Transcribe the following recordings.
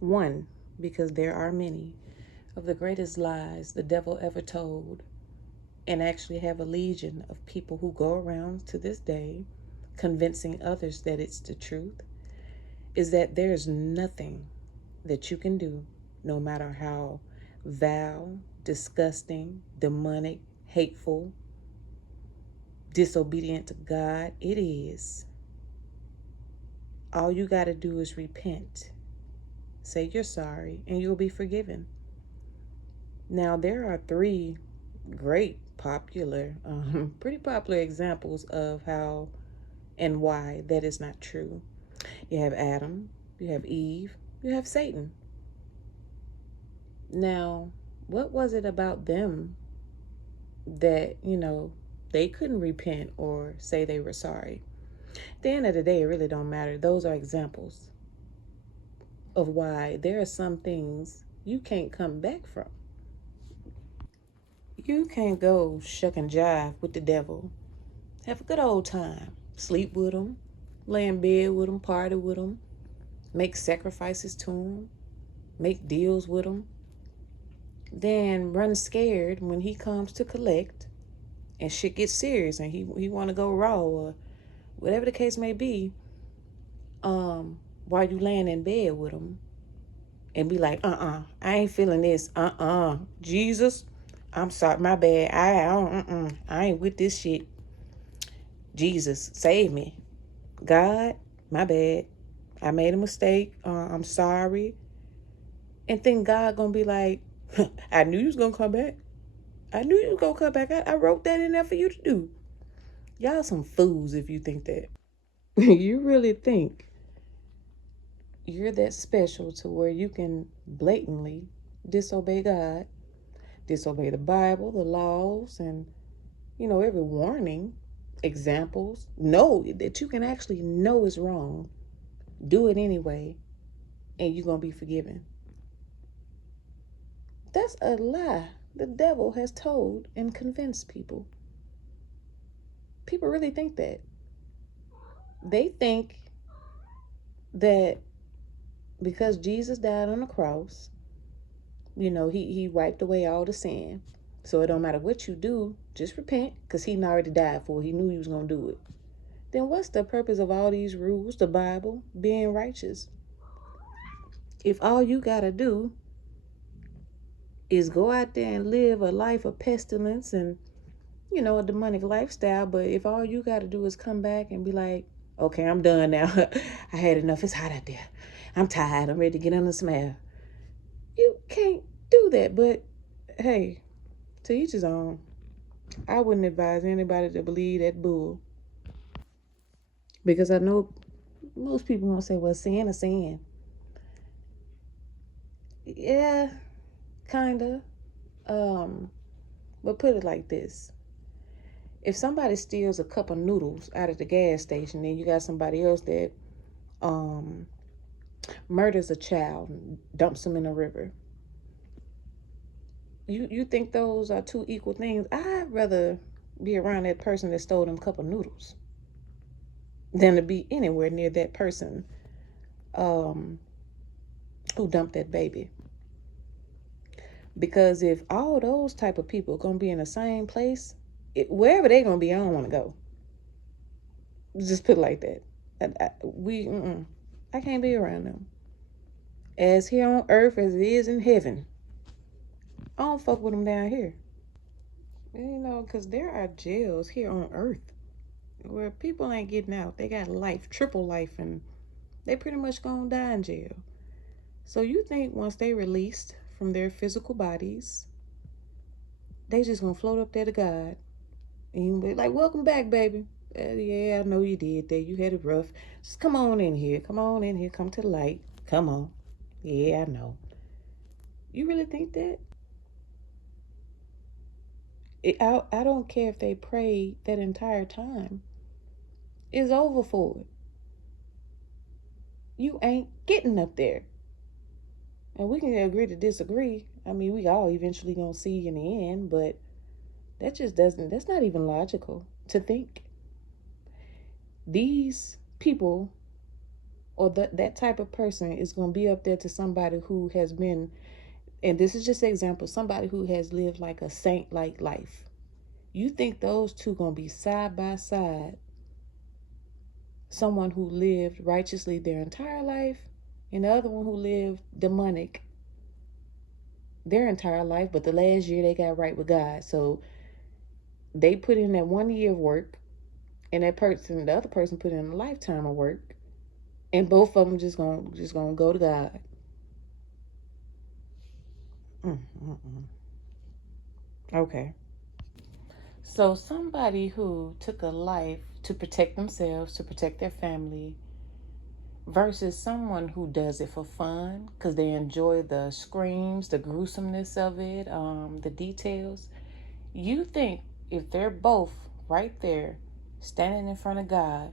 One, because there are many, of the greatest lies the devil ever told, and actually have a legion of people who go around to this day convincing others that it's the truth, is that there's nothing that you can do, no matter how vile, disgusting, demonic, hateful, disobedient to God it is. All you got to do is repent. Say you're sorry and you'll be forgiven. Now, there are three great pretty popular examples of how and why that is not true. You have Adam, you have Eve, you have Satan. Now, what was it about them that, they couldn't repent or say they were sorry? At the end of the day, it really don't matter. Those are examples of why there are some things you can't come back from. You can't go shuck and jive with the devil. Have a good old time. Sleep with him, lay in bed with him, party with him, make sacrifices to him, make deals with him. Then run scared when he comes to collect and shit gets serious and he want to go raw or whatever the case may be, while you laying in bed with him and be like, I ain't feeling this. Jesus, I'm sorry, my bad. I ain't with this shit. Jesus, save me. God, my bad. I made a mistake. I'm sorry. And then God gonna be like, I knew you was gonna come back. I knew you was gonna come back. I wrote that in there for you to do. Y'all some fools if you think that. You really think you're that special to where you can blatantly disobey God, disobey the Bible, the laws, and, every warning, examples. Know that you can actually know is wrong. Do it anyway, and you're going to be forgiven. That's a lie the devil has told and convinced people. People really think that. They think that because Jesus died on the cross, he wiped away all the sin. So it don't matter what you do, just repent, because he already died for it. He knew he was going to do it. Then what's the purpose of all these rules, the Bible, being righteous? If all you got to do is go out there and live a life of pestilence and, a demonic lifestyle, but if all you got to do is come back and be like, okay, I'm done now. I had enough. It's hot out there. I'm tired. I'm ready to get on the smell. You can't do that. But hey, to each his own. I wouldn't advise anybody to believe that bull. Because I know most people gonna say, well, sin is sin. Yeah, kinda. But put it like this. If somebody steals a cup of noodles out of the gas station, then you got somebody else that murders a child and dumps them in a river. You think those are two equal things? I'd rather be around that person that stole them cup of noodles than to be anywhere near that person who dumped that baby. Because if all those type of people gonna be in the same place, wherever they gonna be, I don't want to go. Just put it like that. I can't be around them. As here on earth as it is in heaven. I don't fuck with them down here. Because there are jails here on earth where people ain't getting out. They got life, triple life, and they pretty much gonna die in jail. So you think once they released from their physical bodies, they just gonna float up there to God and be like, welcome back, baby. Yeah, I know you did that. You had it rough. Just come on in here. Come on in here. Come to the light. Come on. Yeah, I know. You really think that? I don't care if they prayed that entire time. It's over for it. You ain't getting up there. And we can agree to disagree. I mean, we all eventually gonna see in the end, but that's not even logical to think. These people or that type of person is going to be up there to somebody who has been, and this is just an example, somebody who has lived like a saint-like life. You think those two going to be side by side? Someone who lived righteously their entire life, and the other one who lived demonic their entire life, but the last year they got right with God. So they put in that 1 year of work, and the other person put in a lifetime of work, and both of them just gonna go to God. Mm-mm-mm. Okay. So somebody who took a life to protect themselves, to protect their family, versus someone who does it for fun because they enjoy the screams, the gruesomeness of it, the details. You think if they're both right there standing in front of God,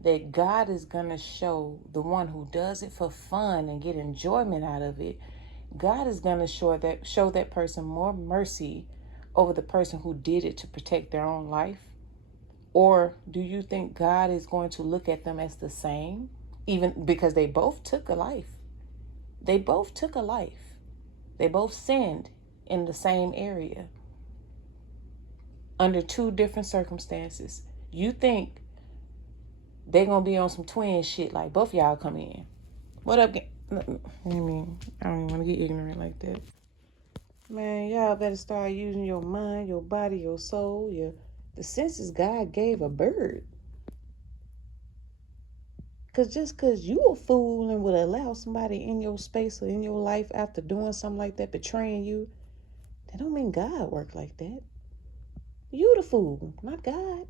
that God is going to show the one who does it for fun and get enjoyment out of it, God is going to show that person more mercy over the person who did it to protect their own life? Or do you think God is going to look at them as the same, even because they both took a life? They both took a life. They both sinned in the same area under two different circumstances. You think they gonna be on some twin shit like both y'all come in? What up? I mean, I don't even want to get ignorant like that. Man, y'all better start using your mind, your body, your soul, the senses God gave a bird. Cause just cause you a fool and would allow somebody in your space or in your life after doing something like that, betraying you, that don't mean God work like that. You the fool, not God.